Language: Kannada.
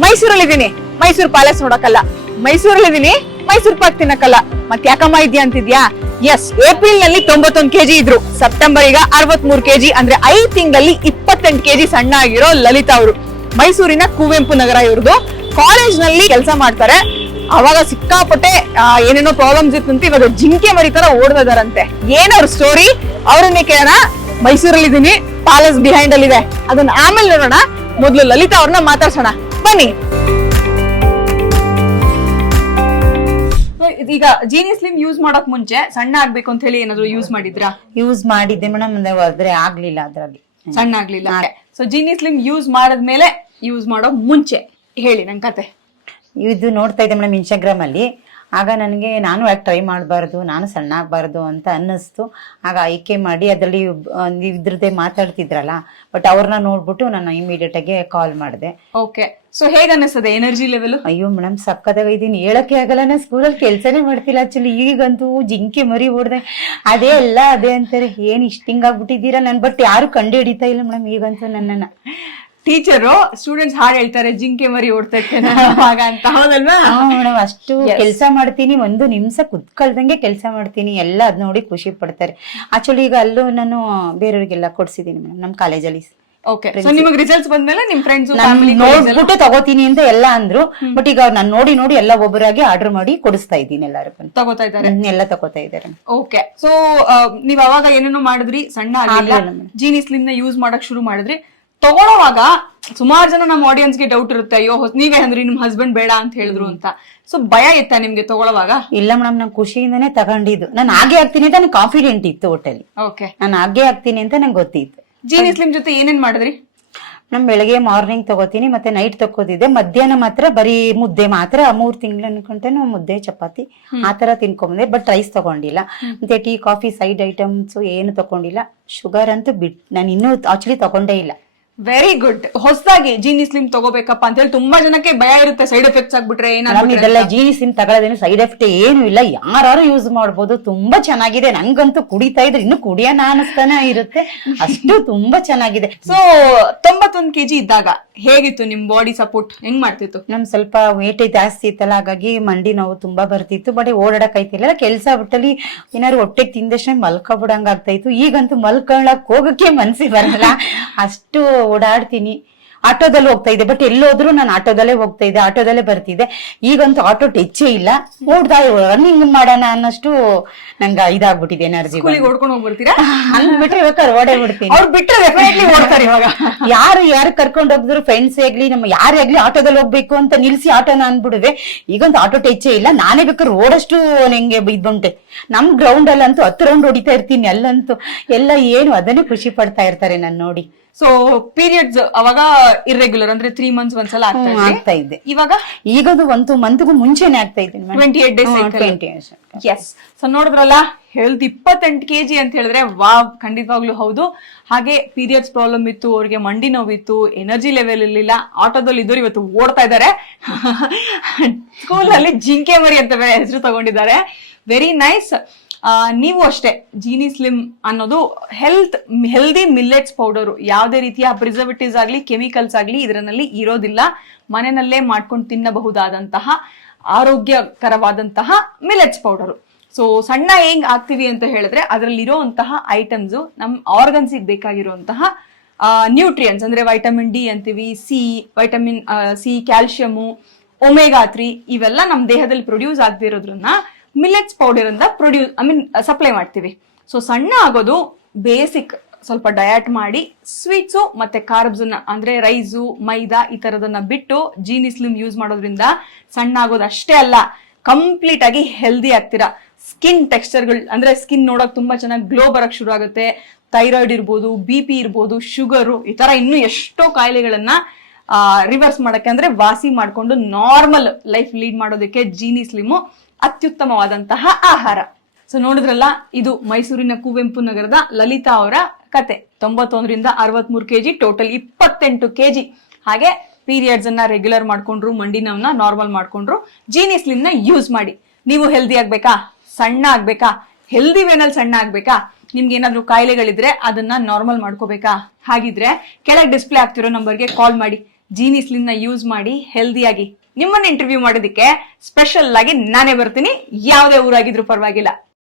ಮೈಸೂರಲ್ಲಿದ್ದೀನಿ. ಮೈಸೂರು ಪ್ಯಾಲೇಸ್ ನೋಡಕ್ಕಲ್ಲ ಮೈಸೂರಲ್ಲಿದ್ದೀನಿ, ಮೈಸೂರು ಪಾಕ್ ತಿನ್ನಕ್ಕಲ್ಲ ಮತ್ ಯಾಕಮ್ಮ ಇದ್ಯಾ ಅಂತಿದ್ಯಾ? ಎಸ್ ಏಪ್ರಿಲ್ನಲ್ಲಿ ತೊಂಬತ್ತೊಂದು ಕೆಜಿ ಇದ್ರು. ಸೆಪ್ಟೆಂಬರ್ ಈಗ ಅರವತ್ಮೂರು ಕೆಜಿ ಅಂದ್ರೆ ಐದ್ ತಿಂಗಳಲ್ಲಿ ಇಪ್ಪತ್ತೆಂಟು ಕೆಜಿ ಸಣ್ಣ ಆಗಿರೋ ಲಲಿತಾ ಅವರು. ಮೈಸೂರಿನ ಕುವೆಂಪು ನಗರ ಇವ್ರದ್ದು ಕಾಲೇಜ್ನಲ್ಲಿ ಕೆಲಸ ಮಾಡ್ತಾರೆ. ಅವಾಗ ಸಿಕ್ಕಾಪಟ್ಟೆ ಏನೇನೋ ಪ್ರಾಬ್ಲಮ್ಸ್ ಇತ್ತಂತೆ ಇವಾಗ ಜಿಂಕೆ ಮರಿ ತರ ಓಡ್ದಾರಂತೆ ಏನವ್ರ ಸ್ಟೋರಿ ಅವ್ರನ್ನೇ ಕೇಳೋಣ. ಮೈಸೂರಲ್ಲಿ ಇದೀನಿ ಪ್ಯಾಲೇಸ್ ಬಿಹೈಂಡ್ ಅಲ್ಲಿ ಇದೆ ಅದನ್ನ ಆಮೇಲೆ ನೋಡೋಣ. ಮೊದ್ಲು ಲಲಿತಾ ಅವ್ರನ್ನ ಮಾತಾಡ್ಸೋಣ. ಬನ್ನಿ. ಈಗ ಜೀನಿ ಸ್ಲಿಮ್ ಯೂಸ್ ಮಾಡಕ್ ಮುಂಚೆ ಸಣ್ಣ ಆಗ್ಬೇಕು ಅಂತ ಹೇಳಿ ಏನಾದ್ರು ಯೂಸ್ ಮಾಡಿದ್ರಾ? ಯೂಸ್ ಮಾಡಿದ್ದೆ ಮೇಡಮ್ ಆದ್ರೆ ಆಗ್ಲಿಲ್ಲ ಅದ್ರಲ್ಲಿ. ಸಣ್ಣ ಆಗ್ಲಿಲ್ಲ. ಸೊ ಜೀನಿ ಸ್ಲಿಮ್ ಯೂಸ್ ಮಾಡದ್ಮೇಲೆ ಯೂಸ್ ಮಾಡೋ ಮುಂಚೆ. ಹೇಳಿ ನನ್ ಕತೆ. ಇದು ನೋಡ್ತಾ ಇದ್ದೆ ಮೇಡಮ್ ಇನ್ಸ್ಟಾಗ್ರಾಮ್ ಅಲ್ಲಿ. ಆಗ ನನಗೆ ನಾನು ಯಾಕೆ ಟ್ರೈ ಮಾಡಬಾರ್ದು? ನಾನು ಸಣ್ಣ ಆಗಬಾರ್ದು ಅಂತ ಅನ್ನಿಸ್ತು. ಆಗ ಆಯ್ಕೆ ಮಾಡಿ ಅದರಲ್ಲಿ ಇದ್ರದ್ದೇ ಮಾತಾಡ್ತಿದ್ರಲ್ಲ ಬಟ್ ಅವ್ರನ್ನ ನೋಡ್ಬಿಟ್ಟು ನಾನು ಇಮಿಡಿಯೇಟ್ ಆಗಿ ಕಾಲ್ ಮಾಡಿದೆ. ಓಕೆ ಸೊ ಹೇಗ ಅನ್ನಿಸ್ತದೆ ಎನರ್ಜಿ ಲೆವೆಲ್ ಅಯ್ಯೋ ಮೇಡಮ್ ಸಕ್ಕದಾಗ ಇದೀನಿ. ಹೇಳಕ್ಕೆ ಆಗಲ್ಲ. ನಾ ಸ್ಕೂಲಲ್ಲಿ ಕೆಲಸನೇ ಮಾಡ್ತಿಲ್ಲ ಆಕ್ಚುಲಿ ಈಗಂತೂ ಜಿಂಕೆ ಮರಿ ಓಡ್ದೆ. ಅದೇ ಎಲ್ಲ ಅದೇ ಅಂತಾರೆ. ಏನ್ ಇಷ್ಟಿಂಗ್ ಹಿಂಗಾಗ್ಬಿಟ್ಟಿದ್ದೀರಾ? ನಾನು ಬಟ್ ಯಾರು ಕಂಡು ಹಿಡಿತಾ ಇಲ್ಲ ಮೇಡಮ್ ಈಗಂತೂ ನನ್ನನ್ನ. ಟೀಚರು ಸ್ಟೂಡೆಂಟ್ಸ್ ಹಾಡು ಹೇಳ್ತಾರೆ ಜಿಂಕೆ ಮರಿ ಅಂತ. ಹೌದಲ್ವಾ? ಮೇಡಮ್ ಅಷ್ಟು ಕೆಲಸ ಮಾಡ್ತೀನಿ ಒಂದು ನಿಮಿಷ ಕುತ್ಕೊಳ್ದಂಗೆ ಕೆಲಸ ಮಾಡ್ತೀನಿ ಎಲ್ಲ ಅದ್ ನೋಡಿ ಖುಷಿ ಪಡ್ತಾರೆ. ಆಕ್ಚುಲಿ ಈಗ ಅಲ್ಲೂ ನಾನು ಬೇರೆಯವ್ರಿಗೆಲ್ಲ ಕೊಡ್ಸಿದೀನಿ ಮೇಡಮ್ ನಮ್ಮ ಕಾಲೇಜಲ್ಲಿ. ಓಕೆ ನಿಮಗೆ ರಿಸಲ್ಟ್ಸ್ ಬಂದ್ಮೇಲೆ ನಿಮ್ ಫ್ರೆಂಡ್ಸ್ ನೋಡ್ಬಿಟ್ಟು ತಗೋತೀನಿ ಅಂತ ಎಲ್ಲ ಅಂದ್ರು. ಬಟ್ ಈಗ ನಾನು ನೋಡಿ ನೋಡಿ ಎಲ್ಲ ಒಬ್ಬರಾಗಿ ಆರ್ಡರ್ ಮಾಡಿ ಕೊಡಿಸ್ತಾ ಇದ್ದೀನಿ ಎಲ್ಲರಿಗೂ. ತಗೋತಾ ಇದ್ದಾರೆ? ಎಲ್ಲ ತಗೋತಾ ಇದ್ದಾರೆ. ಓಕೆ ಸೊ ನೀವ್ ಅವಾಗ ಏನೇನೋ ಮಾಡಿದ್ರಿ? ಸಣ್ಣ ಜೀನಿ ಸ್ಲಿಮ್ನ ಯೂಸ್ ಮಾಡಕ್ ಶುರು ಮಾಡಿದ್ರಿ. ತಗೊಳ್ಳೋವಾಗ ಸುಮಾರು ಜನ ನಮ್ಮ ಆಡಿಯನ್ಸ್ಗೆ ಡೌಟ್ ಇರುತ್ತೆ ಅಯ್ಯೋ ನೀವೇ ಅಂದ್ರೆ ನಿಮ್ ಹಸ್ಬೆಂಡ್ ಬೇಡ ಅಂತ ಹೇಳಿದ್ರು ಅಂತ. ಸೊ ಭಯ ಇತ್ತ ನಿಮ್ಗೆ ತಗೊಳ್ಳೋವಾಗ ಇಲ್ಲ ಮೇಡಮ್ ನಾನು ಖುಷಿಯಿಂದನೇ ತಗೊಂಡಿದ್ದು. ನಾನು ಹಾಗೆ ಆಗ್ತೀನಿ ಅಂತ ನನಗೆ ಕಾನ್ಫಿಡೆಂಟ್ ಇತ್ತು ಹೋಟೆಲ್ ಓಕೆ ನಾನು ಹಾಗೆ ಆಗ್ತೀನಿ ಅಂತ ನಂಗೆ ಗೊತ್ತಿತ್ತು. ಜೀನಿ ಸ್ಲಿಮ್ ಜೊತೆ ಏನೇನ್ ಮಾಡಿದ್ರಿ? ನಮ್ ಬೆಳಗ್ಗೆ ಮಾರ್ನಿಂಗ್ ತಗೋತೀನಿ ಮತ್ತೆ ನೈಟ್ ತಗೋತಿದ್ದೆ ಮಧ್ಯಾಹ್ನ ಮಾತ್ರ ಬರೀ ಮುದ್ದೆ ಮಾತ್ರ ಮೂರ್ ತಿಂಗಳು ಅನ್ಕೊಂಟೇನು ಮುದ್ದೆ ಚಪಾತಿ ಆ ತರ ತಿನ್ಕೊಂಬಂದೆ. ಬಟ್ ರೈಸ್ ತಗೊಂಡಿಲ್ಲ. ಮತ್ತೆ ಟೀ ಕಾಫಿ ಸೈಡ್ ಐಟಮ್ಸ್ ಏನು ತಗೊಂಡಿಲ್ಲ. ಶುಗರ್ ಅಂತೂ ಬಿಟ್ ನಾನು ಇನ್ನೂ ಆಕ್ಚುಲಿ ತಗೊಂಡೇ ಇಲ್ಲ. ವೆರಿ ಗುಡ್ ಹೊಸದಾಗಿ ಜೀನಿ ಸ್ಲಿಮ್ ತಗೋಬೇಕಪ್ಪ ಅಂತ ಹೇಳಿ ತುಂಬಾ ಜನಕ್ಕೆ ಭಯ ಇರುತ್ತೆ ಸೈಡ್ ಎಫೆಕ್ಟ್ಸ್ ಆಗ್ಬಿಟ್ರೆ ಏನಾದ್ರು ಇದೆಲ್ಲ ಜೀನಿ ಸ್ಲಿಮ್ ತಗೊಳ್ಳೋದೇನು ಸೈಡ್ ಎಫೆಕ್ಟ್ ಏನು ಇಲ್ಲ. ಯಾರು ಯೂಸ್ ಮಾಡ್ಬೋದು. ತುಂಬಾ ಚೆನ್ನಾಗಿದೆ. ನಂಗಂತೂ ಕುಡಿತಾ ಇದ್ರೆ ಇನ್ನು ಕುಡಿಯೋಣ ಅನಿಸ್ತಾನೆ ಇರುತ್ತೆ. ಅಷ್ಟು ತುಂಬಾ ಚೆನ್ನಾಗಿದೆ. ಸೊ ತೊಂಬತ್ತೊಂದ್ ಕೆಜಿ ಇದ್ದಾಗ ಹೇಗಿತ್ತು ನಿಮ್ ಬಾಡಿ ಸಪೋರ್ಟ್ ಹೆಂಗ್ ಮಾಡ್ತಿತ್ತು? ನಮ್ ಸ್ವಲ್ಪ ವೇಟ್ ಜಾಸ್ತಿ ಇತ್ತಲ್ಲ ಹಾಗಾಗಿ ಮಂಡಿ ನೋವು ತುಂಬಾ ಬರ್ತಿತ್ತು. ಬಟ್ ಓಡಾಡಕ್ ಆಯ್ತಿಲ್ಲ ಕೆಲ್ಸ ಬಿಟ್ಟಲ್ಲಿ ಏನಾದ್ರು ಹೊಟ್ಟೆ ತಿಂದಷ್ಟೇ ಮಲ್ಕೊಬಿಡಂಗ್ ಆಗ್ತಾ ಇತ್ತು. ಈಗಂತೂ ಮಲ್ಕೊಳಕ್ ಹೋಗಕ್ಕೆ ಮನ್ಸಿ ಬರಲ್ಲ. ಅಷ್ಟು ಓಡಾಡ್ತೀನಿ. ಆಟೋದಲ್ಲಿ ಹೋಗ್ತಾ ಇದ್ದೆ. ಬಟ್ ಎಲ್ಲೋದ್ರು ನಾನು ಆಟೋದಲ್ಲೇ ಹೋಗ್ತಾ ಇದ್ದೆ. ಆಟೋದಲ್ಲೇ ಬರ್ತಿದ್ದೆ. ಈಗಂತೂ ಆಟೋ ಟೆಚ್ಚೇ ಇಲ್ಲ. ಓಡ್ತಾ ರನ್ನಿಂಗ್ ಮಾಡೋಣ ಅನ್ನಷ್ಟು ನಂಗ ಇದಾಗ್ಬಿಟ್ಟಿದೆ ಎನರ್ಜಿ ಓಡ್ಕೊಂಡು ಹೋಗ್ಬಿಡ್ತೀರಾ? ಅಂದ್ಬಿಟ್ರೆ ಬೇಕಾದ್ರೆ ಓಡೇ ಬಿಡ್ತೀನಿ ಅವ್ರು ಬಿಟ್ರೆ ಡೆಫಿನೆಟ್ಲಿ ಓಡ್ತಾರೆ ಇವಾಗ. ಯಾರು ಯಾರು ಕರ್ಕೊಂಡು ಹೋಗಿದ್ರು ಫ್ರೆಂಡ್ಸ್ ಆಗ್ಲಿ ನಮ್ಮ ಯಾರೇ ಆಗ್ಲಿ ಆಟೋದಲ್ಲಿ ಹೋಗ್ಬೇಕು ಅಂತ ನಿಲ್ಸಿ ಆಟೋನ ಅನ್ಬಿಡುವೆ ಈಗಂತೂ ಆಟೋ ಟೆಚ್ಚೇ ಇಲ್ಲ. ನಾನೇ ಬೇಕಾದ್ರೆ ಓಡಷ್ಟು ನಂಗೆ ಇದ್ಬಂಟೆ ನಮ್ ಗ್ರೌಂಡ್ ಅಲ್ಲಂತೂ ಹತ್ತು ರೌಂಡ್ ಹೊಡಿತಾ ಇರ್ತೀನಿ. ಅಲ್ಲಂತೂ ಎಲ್ಲ ಏನು ಅದನ್ನೇ ಖುಷಿ ಪಡ್ತಾ ಇರ್ತಾರೆ ನಾನು ನೋಡಿ. ಸೊ ಪೀರಿಯಡ್ಸ್ ಅವಾಗ ಇರ್ರೆಗ್ಯುಲರ್ ಅಂದ್ರೆ ತ್ರೀ ಮಂತ್ಸ್ ಒಂದ್ಸಲ ಹ್ಮ್, ಇದ್ರಿ. ಆಗ್ತಾ ಇದ್ದೆ ಇವಾಗ? ಈಗದು ಒಂದು ಮಂತ್ಗೂ ಮುಂಚೆನೆ ಆಗ್ತಾ ಇದೆ twenty eight days yes so ನೋಡಿದ್ರಲ್ಲ ಹೆಲ್ತ್ ಇಪ್ಪತ್ತೆಂಟು ಕೆಜಿ ಅಂತ ಹೇಳಿದ್ರೆ ವಾವ್ ಖಂಡಿತವಾಗ್ಲೂ ಹೌದು. ಹಾಗೆ ಪೀರಿಯಡ್ಸ್ ಪ್ರಾಬ್ಲಮ್ ಇತ್ತು ಅವ್ರಿಗೆ ಮಂಡಿ ನೋವಿತ್ತು ಎನರ್ಜಿ ಲೆವೆಲ್ ಇರ್ಲಿಲ್ಲ. ಆಟೋದಲ್ಲಿ ಇದ್ದವ್ರು ಇವತ್ತು ಓಡ್ತಾ ಇದ್ದಾರೆ. ಸ್ಕೂಲ್ ಅಲ್ಲಿ ಜಿಂಕೆ ಮರಿ ಅಂತ ಬೇರೆ ಹೆಸರು ತಗೊಂಡಿದ್ದಾರೆ. ವೆರಿ ನೈಸ್ ನೀವು ಅಷ್ಟೇ ಜೀನಿ ಸ್ಲಿಮ್ ಅನ್ನೋದು ಹೆಲ್ತ್ ಹೆಲ್ದಿ ಮಿಲ್ಲೆಟ್ಸ್ ಪೌಡರ್ ಯಾವುದೇ ರೀತಿಯ ಪ್ರಿಸರ್ವೇಟಿವ್ಸ್ ಆಗಲಿ ಕೆಮಿಕಲ್ಸ್ ಆಗಲಿ ಇದರಲ್ಲಿ ಇರೋದಿಲ್ಲ. ಮನೆಯಲ್ಲೇ ಮಾಡ್ಕೊಂಡು ತಿನ್ನಬಹುದಾದಂತಹ ಆರೋಗ್ಯಕರವಾದಂತಹ ಮಿಲೆಟ್ಸ್ ಪೌಡರು ಸೊ ಸಣ್ಣ ಹೆಂಗ್ ಆಗ್ತೀವಿ ಅಂತ ಹೇಳಿದ್ರೆ ಅದರಲ್ಲಿರೋಂತಹ ಐಟಮ್ಸ್ ನಮ್ಮ ಆರ್ಗನ್ಸಿಗೆ ಬೇಕಾಗಿರುವಂತಹ ನ್ಯೂಟ್ರಿಯನ್ಸ್ ಅಂದ್ರೆ ವೈಟಮಿನ್ ಡಿ ಅಂತೀವಿ C vitamin C calcium omega three ಇವೆಲ್ಲ ನಮ್ಮ ದೇಹದಲ್ಲಿ ಪ್ರೊಡ್ಯೂಸ್ ಆಗದಿರೋದ್ರನ್ನ ಮಿಲೆಟ್ಸ್ ಪೌಡರ್ ಅಂತ ಪ್ರೊಡ್ಯೂಸ್ ಐ ಮೀನ್ ಸಪ್ಲೈ ಮಾಡ್ತೀವಿ. ಸೊ ಸಣ್ಣ ಆಗೋದು ಬೇಸಿಕ್ ಸ್ವಲ್ಪ ಡಯಟ್ ಮಾಡಿ ಸ್ವೀಟ್ಸು ಮತ್ತೆ ಕಾರ್ಬ್ಸ್ ಅಂದ್ರೆ ರೈಸು ಮೈದಾ ಈ ತರದನ್ನ ಬಿಟ್ಟು ಜೀನಿ ಸ್ಲಿಮ್ ಯೂಸ್ ಮಾಡೋದ್ರಿಂದ ಸಣ್ಣ ಆಗೋದು ಅಷ್ಟೇ ಅಲ್ಲ ಕಂಪ್ಲೀಟ್ ಆಗಿ ಹೆಲ್ದಿ ಆಗ್ತೀರಾ. ಸ್ಕಿನ್ ಟೆಕ್ಸ್ಚರ್ಗಳು ಅಂದ್ರೆ ಸ್ಕಿನ್ ನೋಡೋಕೆ ತುಂಬಾ ಚೆನ್ನಾಗಿ ಗ್ಲೋ ಬರಕ್ ಶುರು ಆಗುತ್ತೆ. ಥೈರಾಯ್ಡ್ ಇರ್ಬೋದು ಬಿ ಪಿ ಇರ್ಬೋದು ಶುಗರು ಈ ತರ ಇನ್ನೂ ಎಷ್ಟೋ ಕಾಯಿಲೆಗಳನ್ನ ರಿವರ್ಸ್ ಮಾಡಕ್ಕೆ ಅಂದ್ರೆ ವಾಸಿ ಮಾಡಿಕೊಂಡು ನಾರ್ಮಲ್ ಲೈಫ್ ಲೀಡ್ ಮಾಡೋದಕ್ಕೆ ಜೀನಿ ಸ್ಲಿಮು ಅತ್ಯುತ್ತಮವಾದಂತಹ ಆಹಾರ. ಸೊ ನೋಡಿದ್ರಲ್ಲ, ಇದು ಮೈಸೂರಿನ ಕುವೆಂಪು ನಗರದ ಲಲಿತಾ ಅವರ ಕತೆ. ತೊಂಬತ್ತೊಂದರಿಂದ ಅರವತ್ಮೂರು ಕೆಜಿ, ಟೋಟಲ್ ಇಪ್ಪತ್ತೆಂಟು ಕೆಜಿ. ಹಾಗೆ ಪೀರಿಯಡ್ಸ್ ಅನ್ನ ರೆಗ್ಯುಲರ್ ಮಾಡ್ಕೊಂಡ್ರು ಮಂಡಿ ನೋವನ್ನ ನಾರ್ಮಲ್ ಮಾಡ್ಕೊಂಡ್ರು ಜೀನಿಸ್ಲಿನ್ನ ಯೂಸ್ ಮಾಡಿ. ನೀವು ಹೆಲ್ದಿ ಆಗ್ಬೇಕಾ? ಸಣ್ಣ ಆಗ್ಬೇಕಾ? ಹೆಲ್ದಿ ವೇನಲ್ಲಿ ಸಣ್ಣ ಆಗ್ಬೇಕಾ? ನಿಮ್ಗೆ ಏನಾದ್ರು ಕಾಯಿಲೆಗಳಿದ್ರೆ ಅದನ್ನ ನಾರ್ಮಲ್ ಮಾಡ್ಕೋಬೇಕಾ? ಹಾಗಿದ್ರೆ ಕೆಳಗೆ ಡಿಸ್ಪ್ಲೇ ಆಗ್ತಿರೋ ನಂಬರ್ಗೆ ಕಾಲ್ ಮಾಡಿ. ಜೀನಿಸ್ಲಿನ್ನ ಯೂಸ್ ಮಾಡಿ ಹೆಲ್ದಿಯಾಗಿ ನಿಮ್ಮನ್ನ ಇಂಟರ್ವ್ಯೂ ಮಾಡೋದಕ್ಕೆ ಸ್ಪೆಷಲ್ ಆಗಿ ನಾನೇ ಬರ್ತೀನಿ. ಯಾವುದೇ ಊರಾಗಿದ್ರು ಪರವಾಗಿಲ್ಲ.